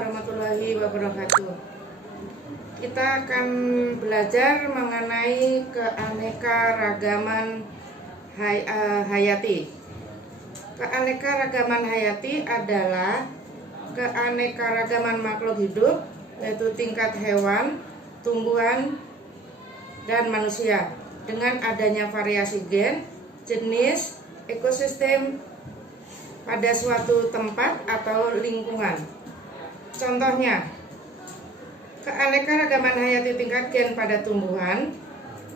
warahmatullahi wabarakatuh. Kita akan belajar mengenai keanekaragaman hayati. Keanekaragaman hayati adalah keanekaragaman makhluk hidup, yaitu tingkat hewan, tumbuhan, dan manusia, dengan adanya variasi gen, jenis, ekosistem pada suatu tempat atau lingkungan. Contohnya, keanekaragaman hayati tingkat gen pada tumbuhan,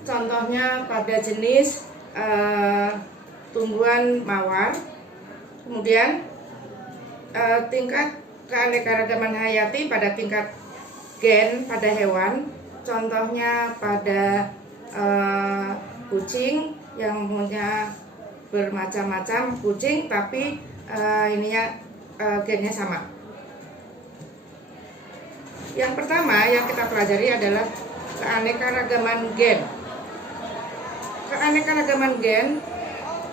contohnya pada jenis tumbuhan mawar. Kemudian tingkat keanekaragaman hayati pada tingkat gen pada hewan, contohnya pada kucing yang punya bermacam-macam kucing, tapi gennya sama. Yang pertama yang kita pelajari adalah keanekaragaman gen. Keanekaragaman gen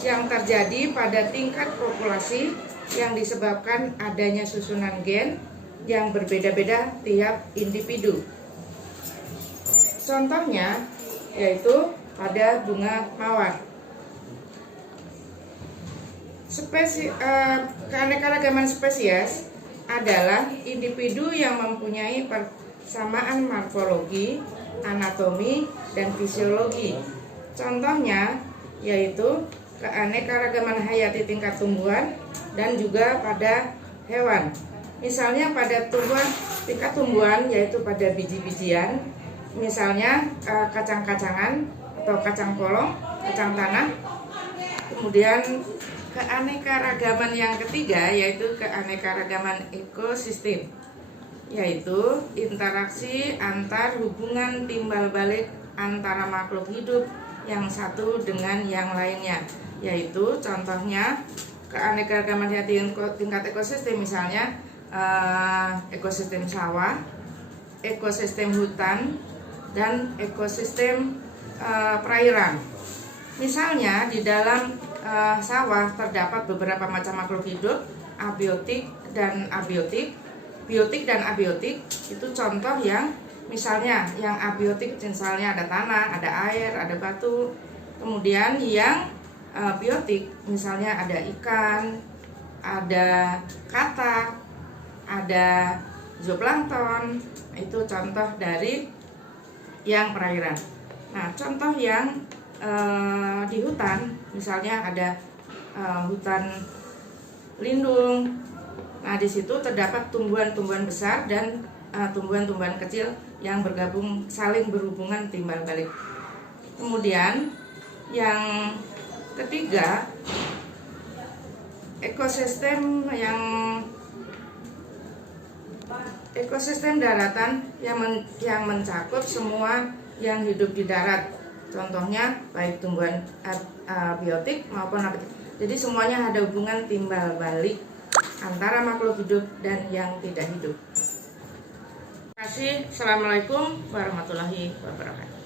yang terjadi pada tingkat populasi yang disebabkan adanya susunan gen yang berbeda-beda tiap individu. Contohnya yaitu pada bunga mawar. Keanekaragaman spesies adalah individu yang mempunyai persamaan morfologi, anatomi, dan fisiologi. Contohnya yaitu keanekaragaman hayati tingkat tumbuhan dan juga pada hewan. Misalnya pada tingkat tumbuhan yaitu pada biji-bijian, misalnya kacang-kacangan atau kacang polong, kacang tanah. Kemudian keanekaragaman yang ketiga yaitu keanekaragaman ekosistem, yaitu interaksi antar hubungan timbal balik antara makhluk hidup yang satu dengan yang lainnya, yaitu contohnya keanekaragaman hayati tingkat ekosistem, misalnya ekosistem sawah, ekosistem hutan, dan ekosistem perairan. Misalnya di dalam sawah terdapat beberapa macam makhluk hidup, abiotik dan abiotik. Biotik dan abiotik itu contoh yang misalnya yang abiotik misalnya ada tanah, ada air, ada batu. Kemudian yang biotik misalnya ada ikan, ada katak, ada zooplankton. Itu contoh dari yang perairan. Nah, contoh yang di hutan, misalnya ada hutan lindung. Nah, di situ terdapat tumbuhan-tumbuhan besar dan tumbuhan-tumbuhan kecil yang saling berhubungan timbal balik. Kemudian yang ketiga, ekosistem daratan yang mencakup semua yang hidup di darat. Contohnya baik tumbuhan biotik maupun abiotik. Jadi semuanya ada hubungan timbal balik antara makhluk hidup dan yang tidak hidup. Terima kasih. Assalamualaikum warahmatullahi wabarakatuh.